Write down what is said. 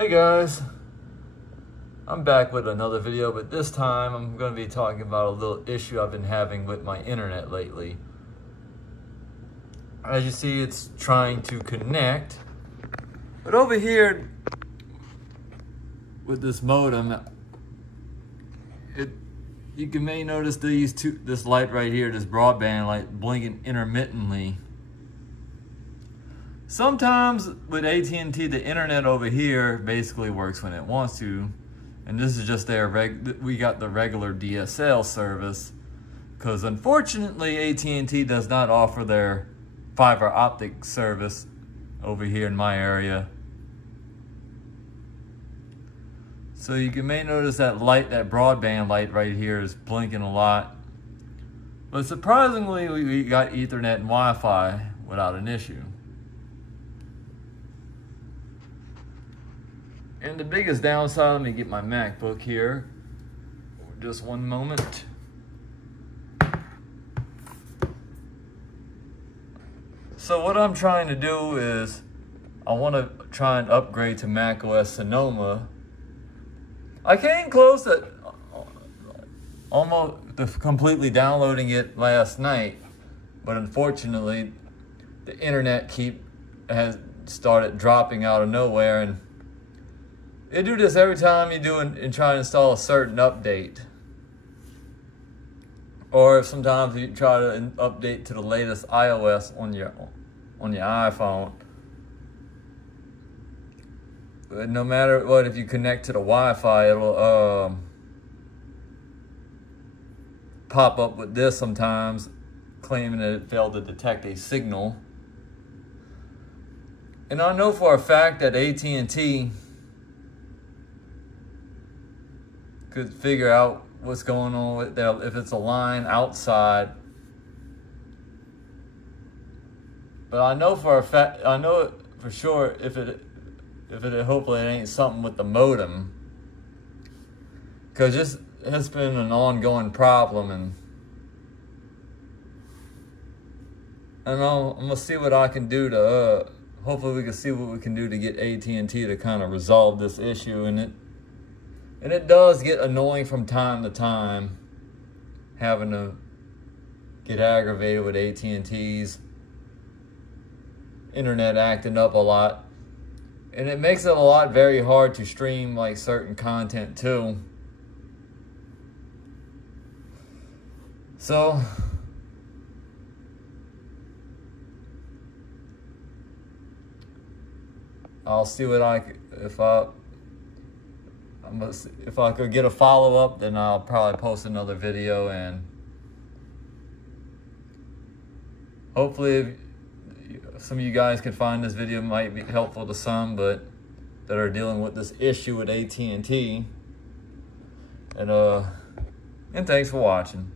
Hey guys, I'm back with another video, but this time I'm going to be talking about a little issue I've been having with my internet lately. As you see, it's trying to connect, but over here with this modem, you may notice this light right here, this broadband light, blinking intermittently. Sometimes with AT&T, the internet over here basically works when it wants to, and this is just we got the regular DSL service, because unfortunately AT&T does not offer their fiber-optic service over here in my area. So you may notice that light, that broadband light right here, is blinking a lot. But surprisingly, we got Ethernet and Wi-Fi without an issue. And the biggest downside, let me get my MacBook here. Just one moment. So what I'm trying to do is, I want to try and upgrade to macOS Sonoma. I came close to almost completely downloading it last night, but unfortunately, the internet has started dropping out of nowhere, and they do this every time you try to install a certain update. Or sometimes you try to update to the latest iOS on your iPhone. But no matter what, if you connect to the Wi-Fi, it'll pop up with this sometimes, claiming that it failed to detect a signal. And I know for a fact that AT&T could figure out what's going on with that, if it's a line outside. But I know for a fact, I know it for sure, if it hopefully it ain't something with the modem, because this has been an ongoing problem, and I'm gonna see what I can do to hopefully we can see what we can do to get AT&T to kind of resolve this issue. And it does get annoying from time to time, having to get aggravated with AT&T's internet acting up a lot. And it makes it a lot very hard to stream like certain content too. So I'll see what if I could get a follow-up, then I'll probably post another video, and hopefully some of you guys can find this video. Might be helpful to some, but that are dealing with this issue with AT&T. And thanks for watching.